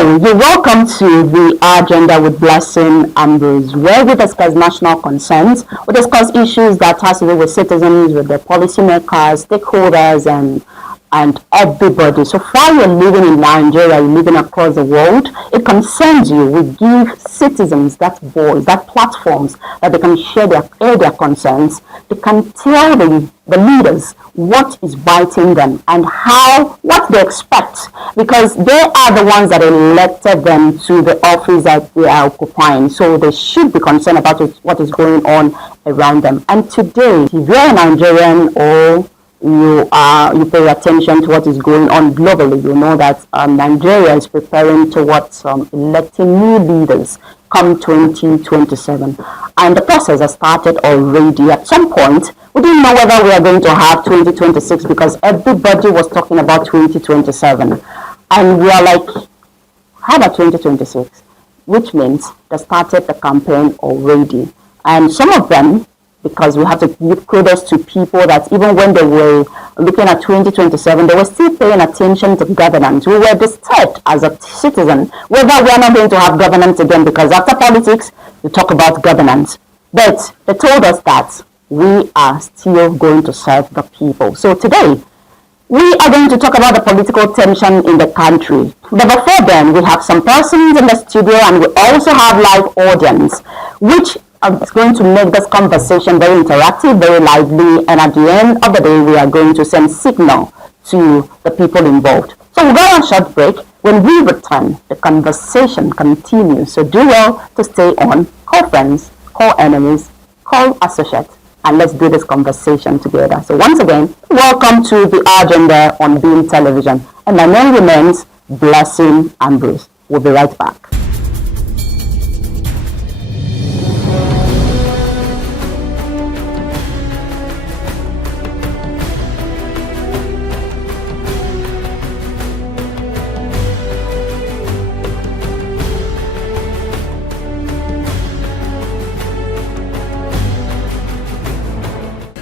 Hello, you're welcome to the Agenda with Blessing Ambrose, where we discuss national concerns. We discuss issues that has to do with citizens, with the policymakers, stakeholders, and everybody. So far you're living in Nigeria, you're living across the world, it concerns you. We give citizens that voice, that platforms that they can share their concerns. They can tell the leaders what is biting them and what they expect, because they are the ones that elected them to the office that they are occupying. So they should be concerned about what is going on around them. And today, if you're a Nigerian or you pay attention to what is going on globally, you know that Nigeria is preparing towards electing new leaders come 2027, and the process has started already. At some point, we didn't know whether we are going to have 2026 because everybody was talking about 2027, and we are like, how about 2026? Which means they started the campaign already, and some of them, because we have to give kudos to people that even when they were looking at 2027, they were still paying attention to governance. We were disturbed as a citizen whether we are not going to have governance again, because after politics, we talk about governance. But they told us that we are still going to serve the people. So today, we are going to talk about the political tension in the country. But before then, we have some persons in the studio, and we also have live audience, which is going to make this conversation very interactive, very lively, and at the end of the day, we are going to send signal to the people involved. So we'll go on a short break. When we return, the conversation continues. So do well to stay on. Call friends, call enemies, call associates, and let's do this conversation together. So once again, welcome to the Agenda on Beam Television. And my name remains Blessing Ambrose. We'll be right back.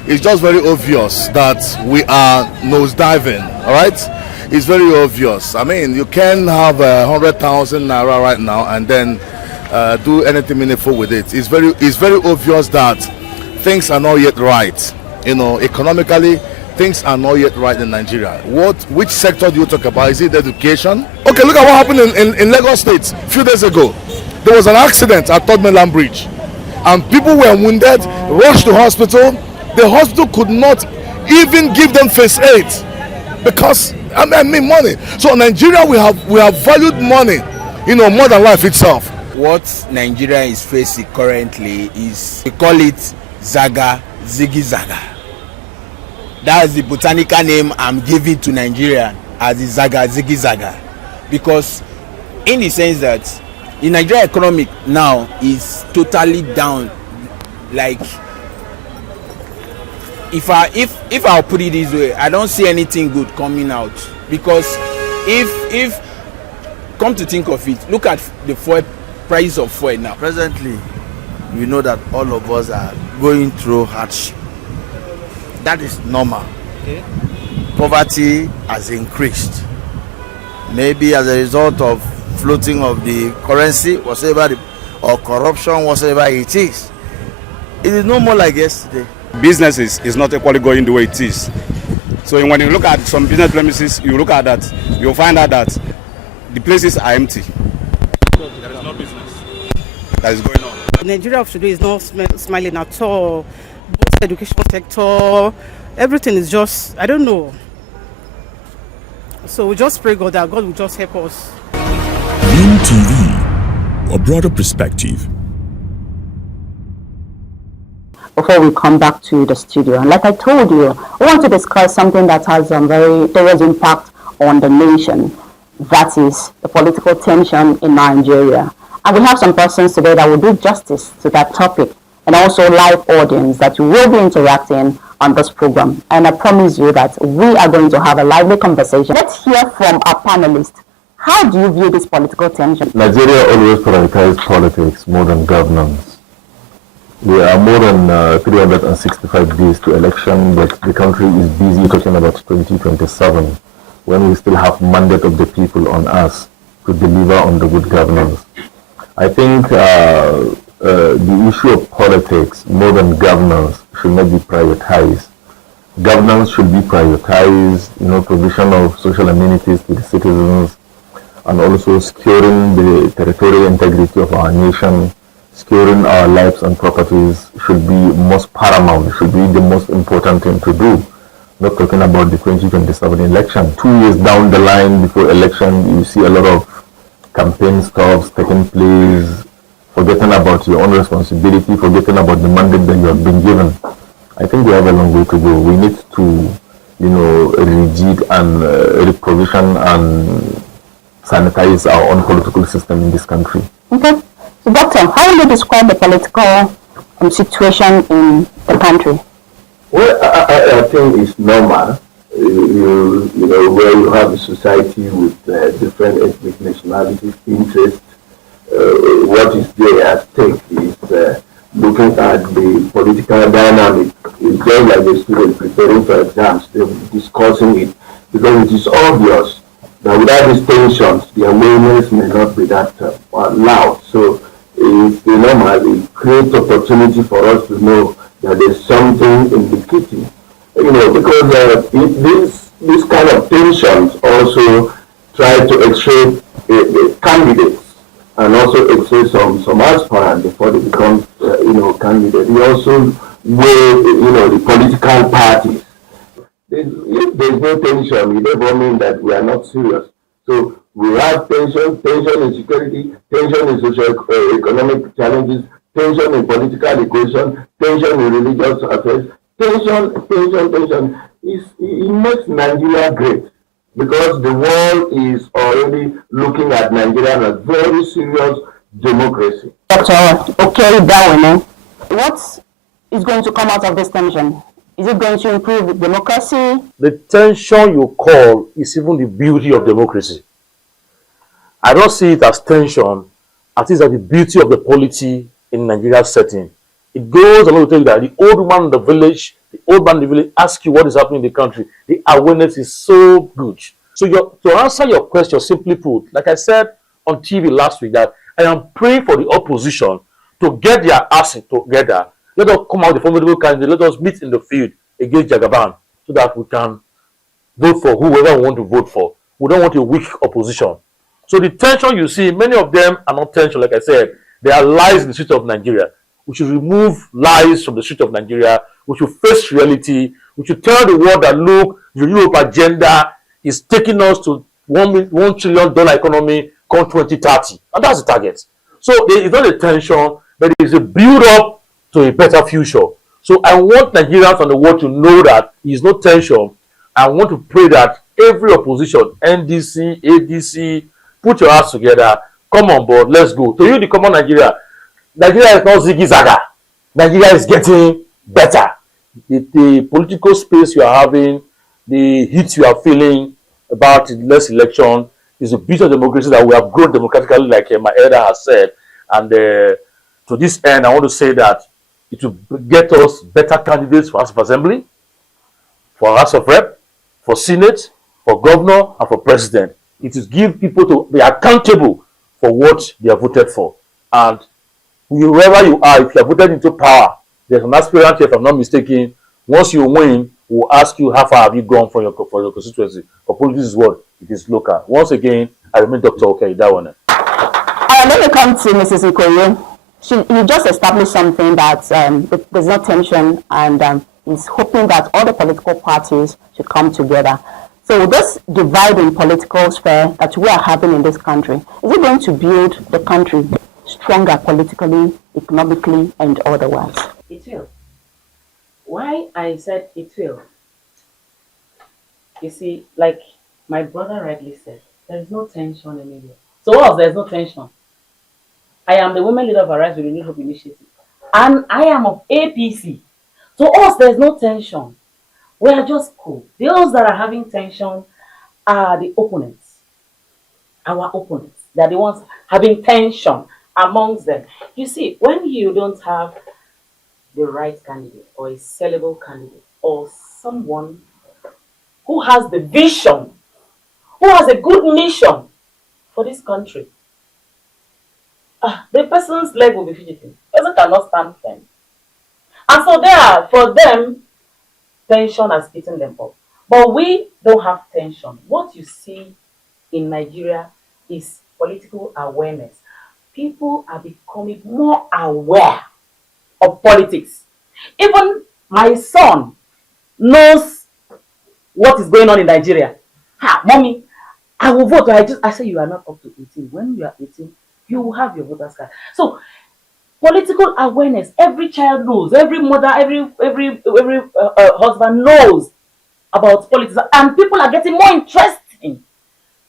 It's just very obvious that we are nosediving, all right? It's very obvious. I mean, you can have 100,000 naira right now and then do anything meaningful with it. It's very obvious that things are not yet right. You know, economically, things are not yet right in Nigeria. Which sector do you talk about? Is it education? Okay, look at what happened in Lagos State a few days ago. There was an accident at Third Mainland Bridge, and people were wounded, rushed to hospital. The hospital could not even give them first aid because I mean money. So in Nigeria we have valued money, more than life itself. What Nigeria is facing currently is, we call it Zaga Ziggy Zaga. That's the botanical name I'm giving to Nigeria, as the Zaga Ziggy Zaga, because in the sense that the Nigeria economic now is totally down. Like, if I'll put it this way, I don't see anything good coming out, because if come to think of it, look at the price of fuel now. Presently, we know that all of us are going through hardship. That is normal. Okay. Poverty has increased, maybe as a result of floating of the currency, whatever, or corruption, whatever it is. It is no more like yesterday. Business is not equally going the way it is. So when you look at some business premises, you look at that, you'll find out that the places are empty. There is no business that is going on. Nigeria of today is not smiling at all. Both education sector, everything is just, I don't know. So we just pray God that God will just help us. Beam TV, a broader perspective. Before we come back to the studio, and like I told you, I want to discuss something that has a very serious impact on the nation. That is the political tension in Nigeria. And we have some persons today that will do justice to that topic, and also live audience that will be interacting on this program. And I promise you that we are going to have a lively conversation. Let's hear from our panelists. How do you view this political tension? Nigeria always prioritizes politics more than governance. We are more than 365 days to election, but the country is busy talking about 2027 when we still have mandate of the people on us to deliver on the good governance. I think the issue of politics more than governance should not be prioritized. Governance should be prioritized, provision of social amenities to the citizens, and also securing the territorial integrity of our nation, securing our lives and properties should be most paramount, should be the most important thing to do. Not talking about the 2027 election. 2 years down the line before election, you see a lot of campaign stops taking place, forgetting about your own responsibility, forgetting about the mandate that you have been given. I think we have a long way to go. We need to, rejig and reprovision and sanitize our own political system in this country. Okay. So, Doctor, how will you describe the political situation in the country? Well, I think it's normal. Where you have a society with different ethnic nationalities, interests. What is there at stake is looking at the political dynamic. It's just like the students preparing for exams, they're discussing it, because it is obvious that without these tensions, the awareness may not be that loud. So it's normal. It creates opportunity for us to know that there's something in the kitchen. Because these kind of tensions also try to extract the candidates and also extract some aspirants before they become candidates. We also weigh the political parties. If there's no tension, it doesn't mean that we are not serious. So we have tension in security, tension in socio-economic challenges, tension in political equation, tension in religious affairs. Tension. It makes Nigeria great, because the world is already looking at Nigeria as a very serious democracy. Dr. Okeri, what is going to come out of this tension? Is it going to improve democracy? The tension you call is even the beauty of democracy. I don't see it as tension, at least as the beauty of the polity in Nigeria's setting. It goes along to tell you that the old man in the village, asks you what is happening in the country. The awareness is so good. So to answer your question, simply put, like I said on TV last week, that I am praying for the opposition to get their asses together. Let us come out with a formidable candidate. Let us meet in the field against Jagaban so that we can vote for whoever we want to vote for. We don't want a weak opposition. So the tension you see, many of them are not tension, like I said. They are lies in the street of Nigeria. We should remove lies from the street of Nigeria. We should face reality. We should tell the world that, look, the Europe agenda is taking us to $1 trillion economy come 2030. And that's the target. So it's not a tension, but it is a build-up to a better future. So I want Nigerians and the world to know that it is no tension. I want to pray that every opposition, NDC, ADC, put your hearts together, come on board, let's go. To you, the common Nigeria is not ziggy-zaga. Nigeria is getting better. The political space you are having, the heat you are feeling about the next election is a beauty of democracy that we have grown democratically, like my elder has said. And to this end, I want to say that it will get us better candidates for House of Assembly, for House of Rep, for Senate, for Governor, and for President. It is give people to be accountable for what they have voted for. And wherever you are, if you are voted into power, there's an aspirant here, if I'm not mistaken. Once you win, we'll ask you how far have you gone for your constituency. For politics is what? It is local. Once again, I remain Dr. Okeri Dawane. Let me come to Mrs. Ikoyi. You just established something that there's no tension, and is hoping that all the political parties should come together. So this dividing political sphere that we are having in this country, is it going to build the country stronger politically, economically, and otherwise? It will. Why I said it will? You see, like my brother rightly said, there is no tension in India. So us, there is no tension. I am the women leader of Arise with Renewed Hope Initiative, and I am of APC. To us, there is no tension. We are just cool. Those that are having tension are the opponents. Our opponents. They are the ones having tension amongst them. You see, when you don't have the right candidate or a sellable candidate or someone who has the vision, who has a good mission for this country. The person's leg will be fidgeting. The person cannot stand firm. And so there, for them, tension has eaten them up. But we don't have tension. What you see in Nigeria is political awareness. People are becoming more aware of politics. Even my son knows what is going on in Nigeria. Mommy, I will vote. I say you are not up to 18. When you are 18, you will have your voter's card. So political awareness, every child knows, every mother, every husband knows about politics, and people are getting more interested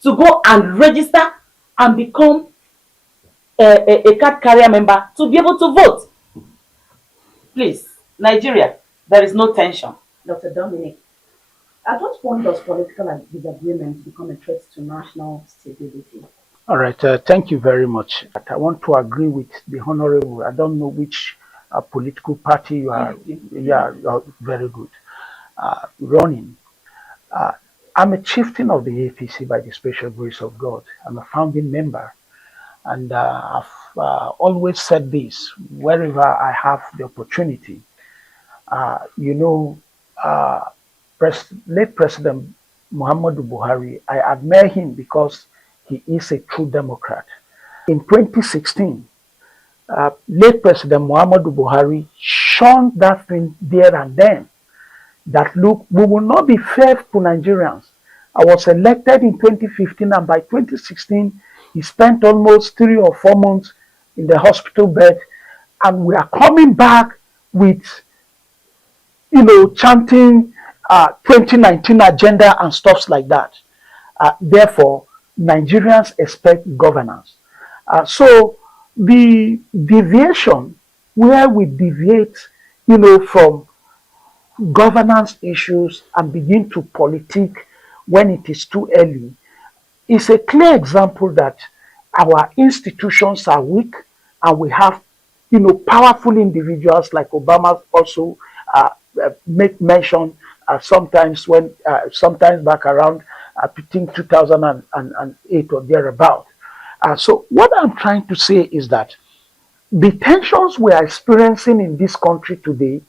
to go and register and become a card carrier member to be able to vote. Please, Nigeria, there is no tension. Dr. Dominic, at what point does political disagreement become a threat to national stability? All right, thank you very much. I want to agree with the Honorable. I don't know which political party you are. Yeah, very good. Running. I'm a chieftain of the APC by the special grace of God. I'm a founding member. And I've always said this wherever I have the opportunity. Late President Muhammadu Buhari, I admire him because he is a true Democrat. In 2016, late President Muhammadu Buhari shunned that thing there and then. That look, we will not be fair to Nigerians. I was elected in 2015, and by 2016, he spent almost 3 or 4 months in the hospital bed, and we are coming back with, chanting 2019 agenda and stuff like that. Therefore, Nigerians expect governance. So the deviation where we deviate, from governance issues and begin to politic when it is too early is a clear example that our institutions are weak, and we have, powerful individuals like Obama also make mention sometimes back around between 2008 or thereabout. So what I'm trying to say is that the tensions we are experiencing in this country today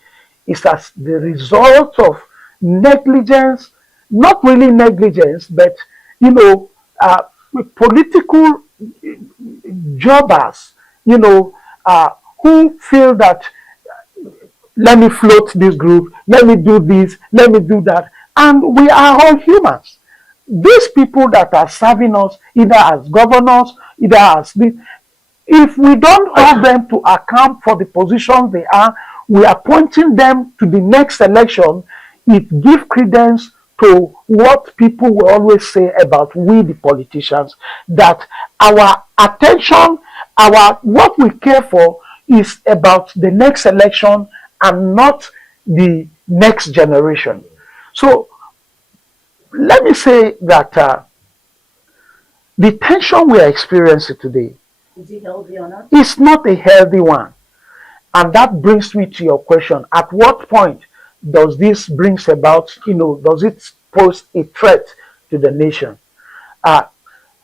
is as the result of negligence, not really negligence, but, political jobbers, who feel that, let me float this group, let me do this, let me do that. And we are all humans. These people that are serving us, either as governors, either as this, if we don't hold them to account for the positions they are, we are pointing them to the next election. It gives credence to what people will always say about we, the politicians, that our attention, what we care for is about the next election and not the next generation. So let me say that the tension we are experiencing today Is it healthy or not? is not a healthy one. And that brings me to your question. At what point does this bring about, does it pose a threat to the nation?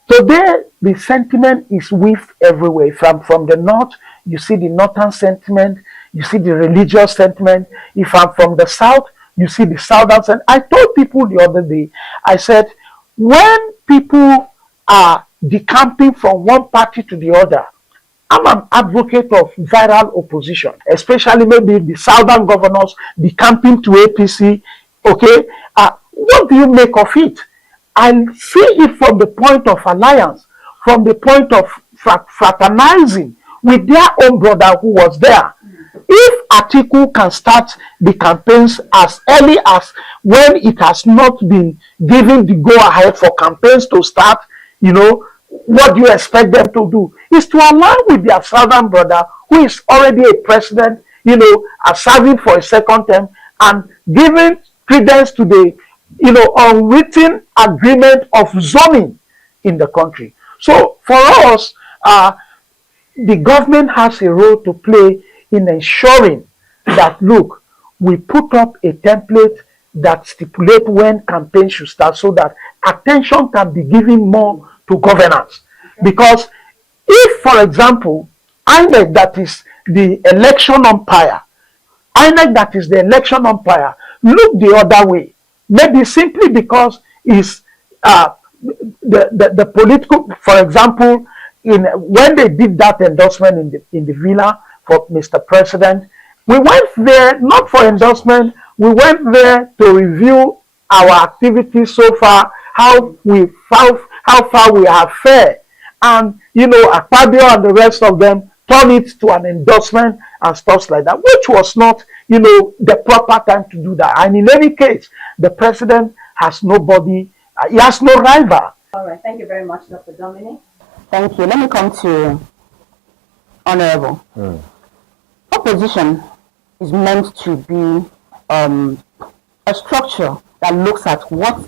Today, the sentiment is weaved everywhere. From the north, you see the northern sentiment, you see the religious sentiment. If I'm from the south, you see the southern sentiment. I told people the other day, I said, when people are decamping from one party to the other, I'm an advocate of viral opposition, especially maybe the southern governors decamping to APC. Okay, what do you make of it? I see it from the point of alliance, from the point of fraternizing with their own brother who was there. If Atiku can start the campaigns as early as when it has not been given the go-ahead for campaigns to start, what do you expect them to do? Is to align with their southern brother who is already a president, serving for a second term, and giving credence to the, unwritten agreement of zoning in the country. So for us, the government has a role to play in ensuring that, look, we put up a template that stipulates when campaigns should start so that attention can be given more to governance. Because if, for example, INEC that is the election umpire, look the other way, maybe simply because it's the political, for example, when they did that endorsement in the villa for Mr. President, we went there not for endorsement, we went there to review our activities so far, how far we have fared. And Akpabio and the rest of them turn it to an endorsement and stuff like that, which was not, the proper time to do that. And in any case, the president has nobody, he has no rival. All right, thank you very much, Dr. Dominic. Thank you. Let me come to Honorable. Opposition is meant to be a structure that looks at what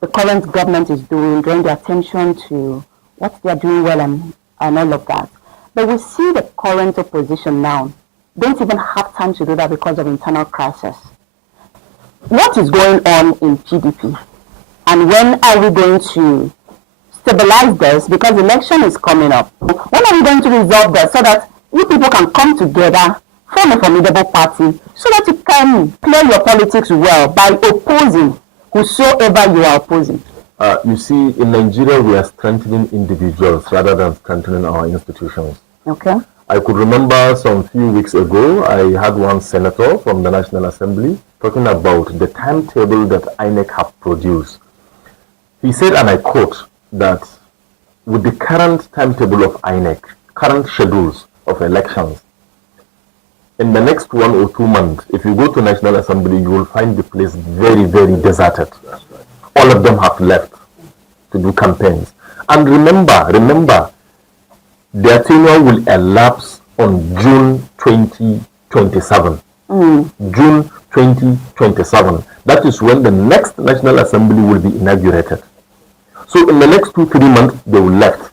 the current government is doing, drawing the attention to what they are doing well and all of that. But we see the current opposition now don't even have time to do that because of internal crisis. What is going on in PDP? And when are we going to stabilize this? Because the election is coming up. When are we going to resolve this so that you people can come together, form a formidable party, so that you can play your politics well by opposing whosoever you are opposing? You see, in Nigeria, we are strengthening individuals rather than strengthening our institutions. Okay. I could remember some few weeks ago, I had one senator from the National Assembly talking about the timetable that INEC have produced. He said, and I quote, that with the current timetable of INEC, current schedules of elections, in the next 1 or 2 months, if you go to National Assembly, you will find the place very, very deserted. All of them have left to do campaigns. And remember, their tenure will elapse on June 2027. June 2027. That is when the next National Assembly will be inaugurated. So in the next 2-3 months, they will left.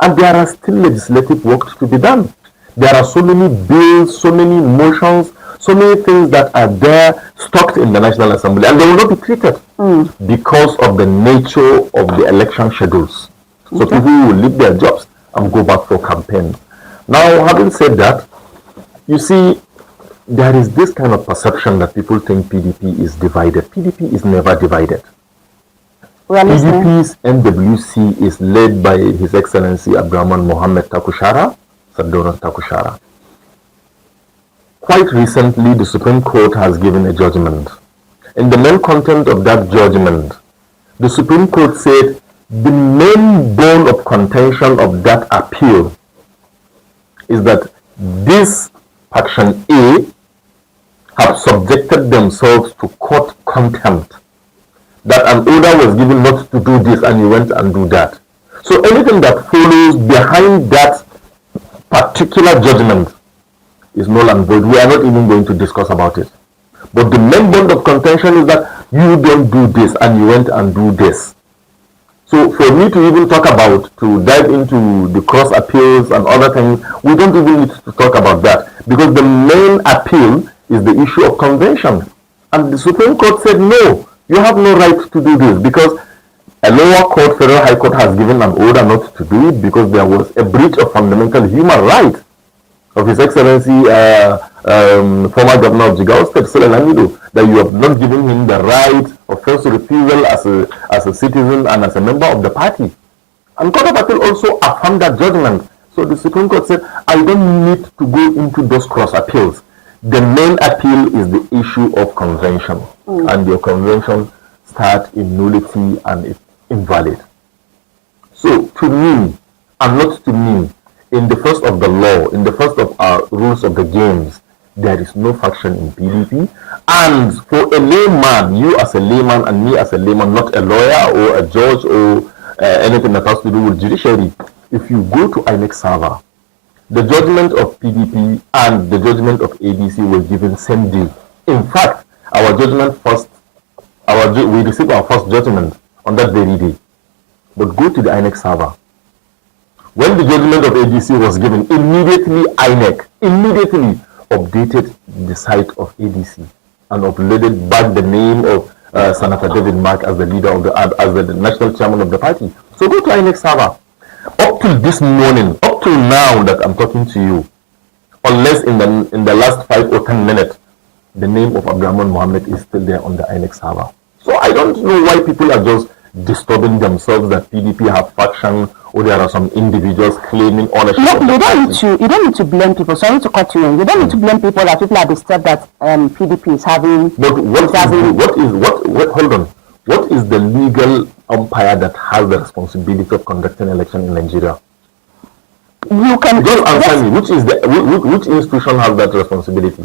And there are still legislative work to be done. There are so many bills, so many motions, so many things that are there stocked in the National Assembly, and they will not be treated because of the nature of the election schedules. So people will leave their jobs and go back for campaign. Now, having said that, you see, there is this kind of perception that people think PDP is divided. PDP is never divided. PDP's NWC is led by His Excellency Abdurrahman Mohammed Takushara, Sardauna Takushara. Quite recently, the Supreme Court has given a judgment. In the main content of that judgment, the Supreme Court said the main bone of contention of that appeal is that this Faction A have subjected themselves to court contempt. That an order was given not to do this and you went and do that. So anything that follows behind that particular judgment is null and void. We are not even going to discuss about it. But the main bond of contention is that you don't do this and you went and do this. So for me to even talk about, to dive into the cross appeals and other things, we don't even need to talk about that. Because the main appeal is the issue of convention. And the Supreme Court said, no, you have no right to do this, because a lower court, Federal High Court, has given an order not to do it because there was a breach of fundamental human rights of His Excellency, former Governor of Jigawa State, Sule Lamido, that you have not given him the right of first refusal as a citizen and as a member of the party. And Court of Appeal also affirmed that judgment. So the Supreme Court said, I don't need to go into those cross appeals. The main appeal is the issue of convention. And your convention starts in nullity and it's invalid. So to me, and not to me, in the first of the law, in the first of our rules of the games, there is no faction in PDP. And for a layman, you as a layman and me as a layman, not a lawyer or a judge or anything that has to do with judiciary, if you go to INEC server, the judgment of PDP and the judgment of ADC were given same day. In fact, our judgment we received our first judgment on that very day. But go to the INEC server. When the judgment of ADC was given, immediately INEC updated the site of ADC and uploaded back the name of Senator David Mark as the leader of as the national chairman of the party. So go to INEC server. till this morning, up till now that I'm talking to you, unless in the last 5 or 10 minutes, the name of Abdurrahman Mohammed is still there on the INEC server. So I don't know why people are just disturbing themselves that PDP have faction, or there are some individuals claiming ownership. No, you don't need to blame people. Sorry to cut you in. You don't need to blame people that people are disturbed that PDP is having. But hold on. What is the legal umpire that has the responsibility of conducting election in Nigeria? You can just answer me. Which institution has that responsibility?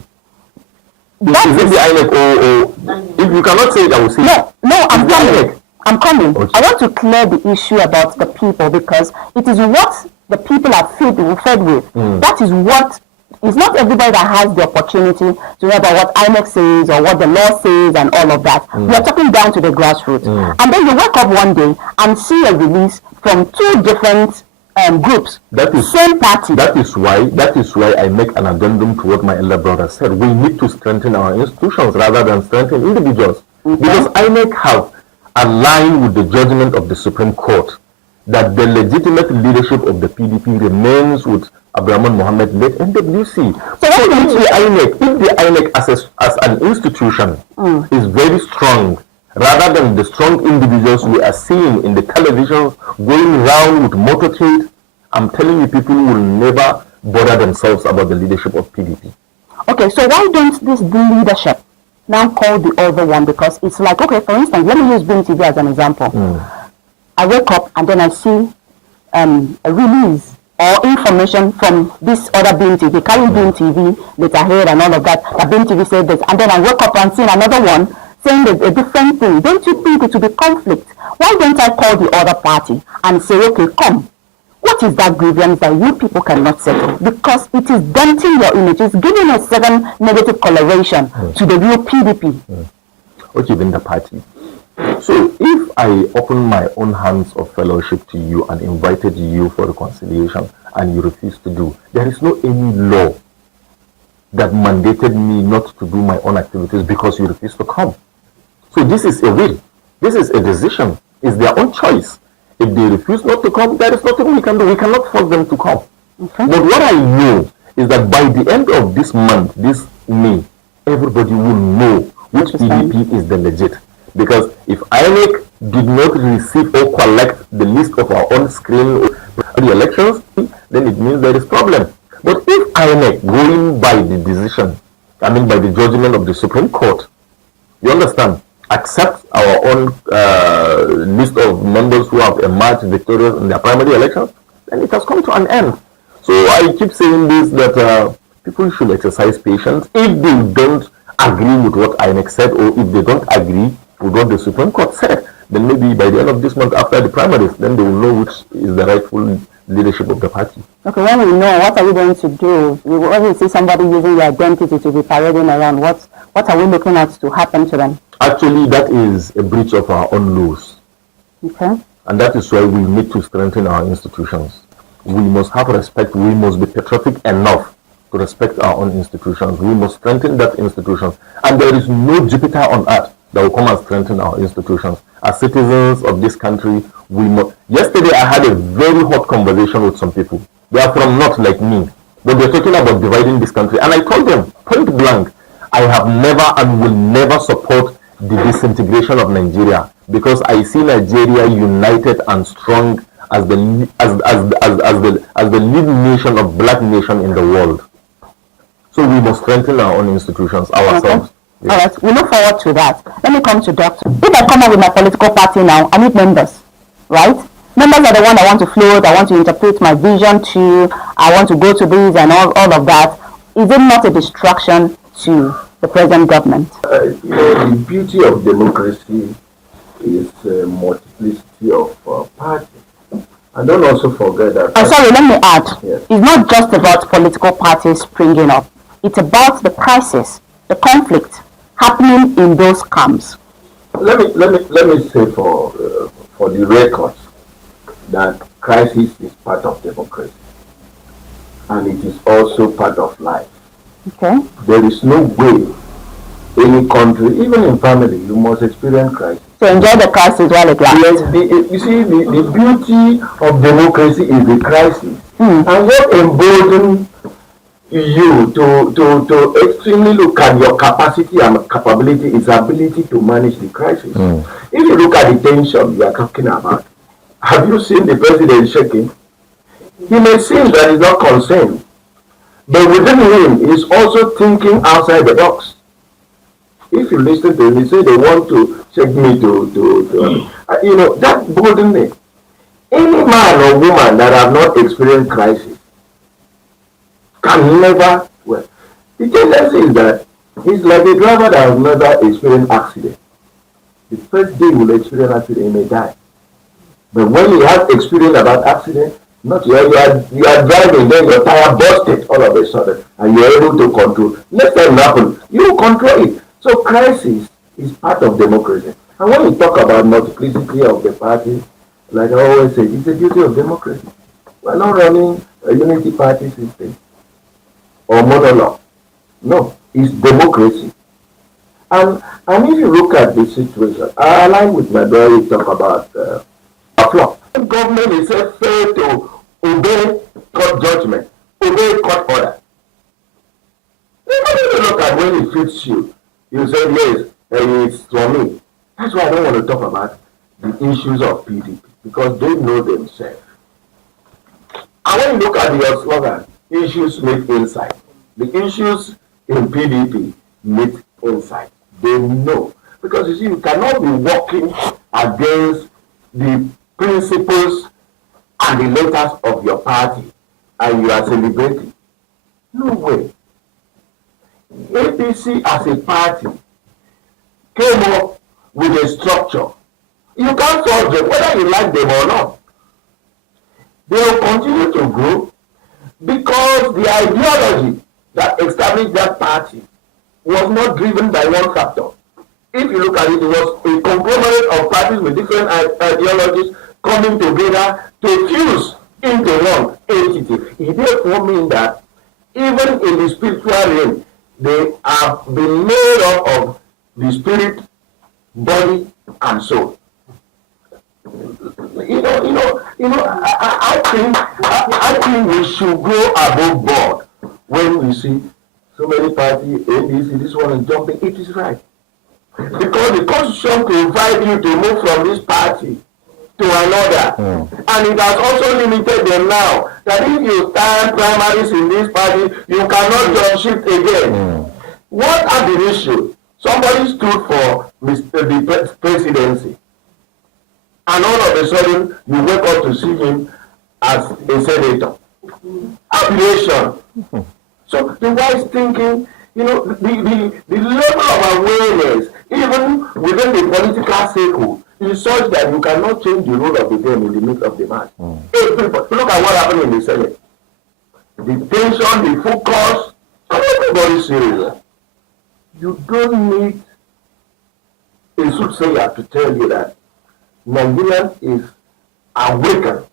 Is it the INEC or if you cannot say it, I will say no, I'm coming. I'm coming. Okay. I want to clear the issue about the people because it is what the people are fed with. That is what. It's not everybody that has the opportunity to hear about what INEC says or what the law says and all of that. We are talking down to the grassroots. And then you wake up one day and see a release from 2 different groups. Same party. That is why I make an addendum to what my elder brother said. We need to strengthen our institutions rather than strengthen individuals. Because INEC have aligned with the judgment of the Supreme Court that the legitimate leadership of the PDP remains with Abdurrahman Mohammed led NWC. So if the INEC as an institution is very strong, rather than the strong individuals we are seeing in the television going around with motorcade, I'm telling you, people will never bother themselves about the leadership of PDP. Okay, so why don't this leadership now call the other one? Because it's like, okay, for instance, let me use Beam TV as an example. I wake up and then I see a release or information from this other Beam TV, carrying Beam TV, letterhead and all of that, that Beam TV said this, and then I wake up and see another one saying a different thing. Don't you think it will be conflict? Why don't I call the other party and say, okay, come, what is that grievance that you people cannot settle? Because it is denting your image, it's giving a certain negative coloration to the real PDP. Okay, then the party. So if I open my own hands of fellowship to you and invited you for reconciliation and you refuse to do, there is no any law that mandated me not to do my own activities because you refuse to come. So this is a will. This is a decision. It's their own choice. If they refuse not to come, there is nothing we can do. We cannot force them to come. Okay. But what I know is that by the end of this month, this May, everybody will know which PDP is the legit. Because if INEC did not receive or collect the list of our own screen the elections, then it means there is problem. But if INEC, going by the decision, by the judgment of the Supreme Court, you understand, accept our own list of members who have emerged victorious in their primary elections, then it has come to an end. So I keep saying this, that people should exercise patience. If they don't agree with what INEC said, or if they don't agree with what the Supreme Court said, then maybe by the end of this month after the primaries, then they will know which is the rightful leadership of the party. Okay, when we know, what are we going to do? When we see somebody using your identity to be parading around, what are we looking at to happen to them? Actually, that is a breach of our own laws. Okay. And that is why we need to strengthen our institutions. We must have respect. We must be patriotic enough to respect our own institutions. We must strengthen that institutions. And there is no Jupiter on earth that will come and strengthen our institutions. As citizens of this country, we must. Yesterday, I had a very hot conversation with some people. They are from North like me, but they're talking about dividing this country. And I told them, point blank, I have never and will never support the disintegration of Nigeria, because I see Nigeria united and strong as the lead nation of black nation in the world. So we must strengthen our own institutions ourselves. Okay. Yes. All right, we look forward to that. Let me come to Doctor. If I come up with my political party now, I need members, right? Members are the one I want to float, I want to interpret my vision to, I want to go to these and all of that. Is it not a distraction to the present government? The beauty of democracy is multiplicity of parties. And don't also forget that... sorry, let me add. Yes. It's not just about political parties springing up. It's about the crisis, the conflict happening in those camps. Let me say for the record that crisis is part of democracy, and it is also part of life. Okay. There is no way any country, even in family, you must experience crisis. So enjoy the crisis while it lasts. Yes, you see, the beauty of democracy is the crisis. And what emboldens you to extremely look at your capacity and capability is ability to manage the crisis. If you look at the tension you are talking about, have you seen the president shaking? He may seem that he's not concerned, but within him, he's also thinking outside the box. If you listen to him, he say they want to shake me you know, that golden name. Any man or woman that have not experienced crisis can never, well, the tendency is that he's like a driver that has never experienced accident. The first day he will experience accident, he may die. But when he has experience about accident, not you are driving, then your tire busted all of a sudden, and you're able to control. Next time it happens, you control it. So crisis is part of democracy. And when we talk about multiplicity of the parties, like I always say, it's the beauty of democracy. We're not running a unity party system or monologue. No, it's democracy. And if you look at the situation, I align with my brother who talk about a flop. Government is fair to obey court judgment, obey court order. If you look at when it fits you, you say yes, it's for me. That's why I don't want to talk about the issues of PDP, because they know themselves. And when you look at your slogan, issues meet insight. The issues in PDP meet insight. They know. Because you see, you cannot be working against the principles and the letters of your party and you are celebrating. No way. APC as a party came up with a structure. You can't forge them, whether you like them or not. They will continue to grow because the ideology that established that party was not driven by one factor. If you look at it, it was a conglomerate of parties with different ideologies coming together to fuse into one entity. It therefore means that even in the spiritual realm, they have been made up of the spirit, body, and soul. I think we should go above board when we see so many parties, ABC, this one is jumping. It is right. Because the constitution provides you to move from this party to another. And it has also limited them now that if you stand primaries in this party, you cannot just shift again. What are the issues? Somebody stood for the presidency, and all of a sudden you wake up to see him as a senator. Affiliation. So the wise thinking, the level of awareness, even within the political circle, is such that you cannot change the role of the game in the midst of the match. Everybody, look at what happened in the Senate. The tension, the focus, and everybody serious. You don't need a soothsayer to tell you that Nigeria is awakened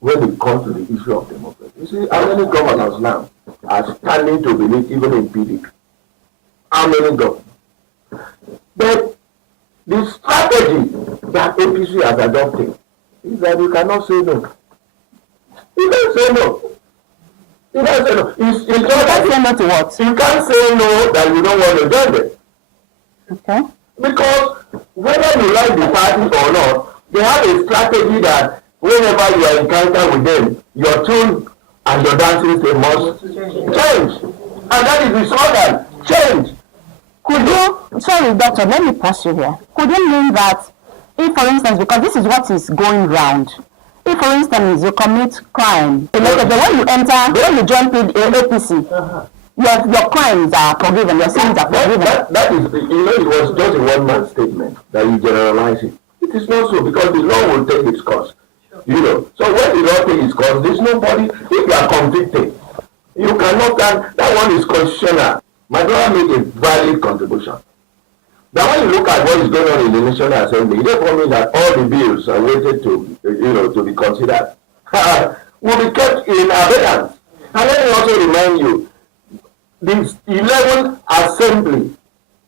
when it comes to the issue of democracy. You see, how many governors now are standing to believe even in PDP? How many governors? But the strategy that APC has adopted is that you cannot say no. You can't say no. You can't say no. It's just that say no to what? You can't say no that you don't want to join them. Okay. Because whether you like the party or not, they have a strategy that whenever you are encountered with them, your tune and your dancing style must change. And that is the slogan, change. Could you, sorry doctor, let me pause you here. Could you mean that if, for instance, because this is what is going round, if, for instance, you commit crime, when you join APC, your crimes are forgiven, your sins are forgiven. That is, it was just a one-man statement that you generalize it. It is not so, because the law will take its course. So when the law takes its course, there's nobody, if you are convicted, you cannot stand, that one is constitutional. My brother made a valid contribution. Now when you look at what is going on in the National Assembly, it therefore means that all the bills are waited to be considered will be kept in abeyance. And let me also remind you, the 11th Assembly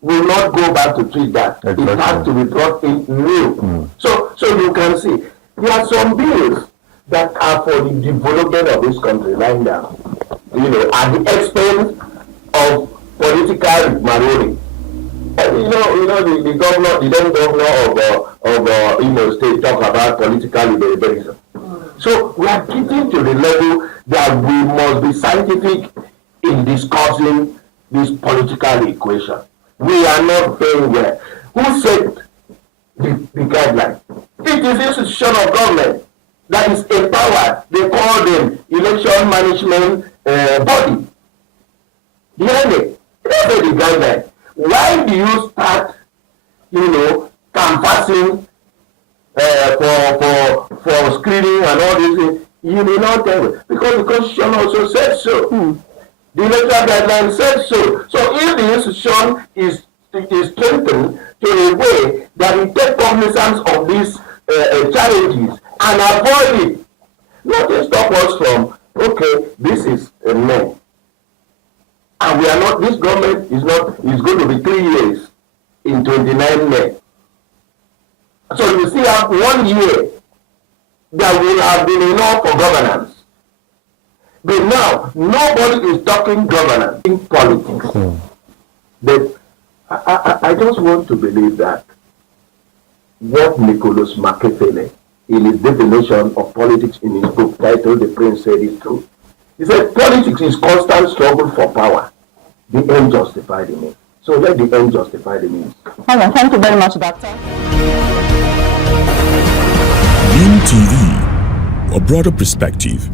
will not go back to treat that. Exactly. It has to be brought in new. So you can see there are some bills that are for the development of this country right now, at the expense of political marauding. The governor, the then governor of Imo State, talk about political liberalism. So we are getting to the level that we must be scientific in discussing this political equation. We are not very well. Who set the guideline? It is the institution of government that is empowered. They call them election management body. Behind it, they set the guideline. Why do you start, canvassing for screening and all these things? You may not tell me, because the Constitution also said so. The electoral guideline said so. So if the institution is strengthened to a way that it takes cognizance of these challenges and avoid it, nothing stop us from, okay, this is a no. And we are not, this government is going to be 3 years in 29 May. So you still have 1 year that will have been enough for governance. But now, nobody is talking governance in politics. But I just want to believe that what Nicholas Machiavelli, in his definition of politics in his book titled The Prince, said is true. He said politics is constant struggle for power. The end justify the means. So let the end justify the means. All right, thank you very much, Doctor. Beam TV, a broader perspective.